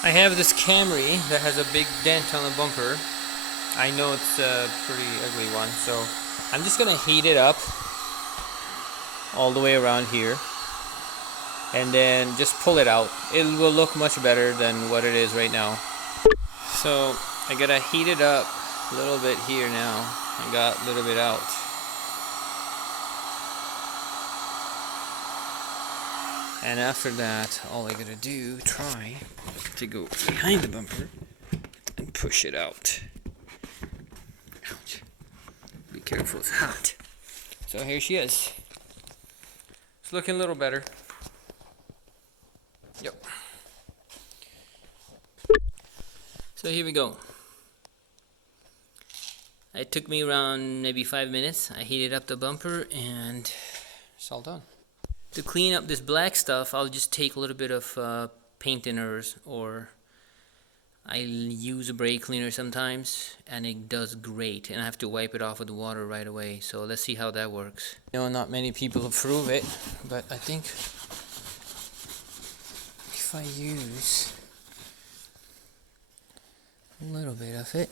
I have this Camry that has a big dent on the bumper. I know it's a pretty ugly one, so I'm just gonna heat it up all the way around here and then just pull it out. It will look much better than what it is right now. So I gotta heat it up a little bit here now. I got a little bit out. And after that, all I gotta do, try to go behind the bumper and push it out. Ouch. Be careful, it's hot. So here she is. It's looking a little better. Yep. So here we go. It took me around maybe 5 minutes. I heated up the bumper and it's all done. To clean up this black stuff, I'll just take a little bit of paint thinners, or I use a brake cleaner sometimes, and it does great. And I have to wipe it off with the water right away. So let's see how that works. I know not many people approve it, but I think if I use a little bit of it,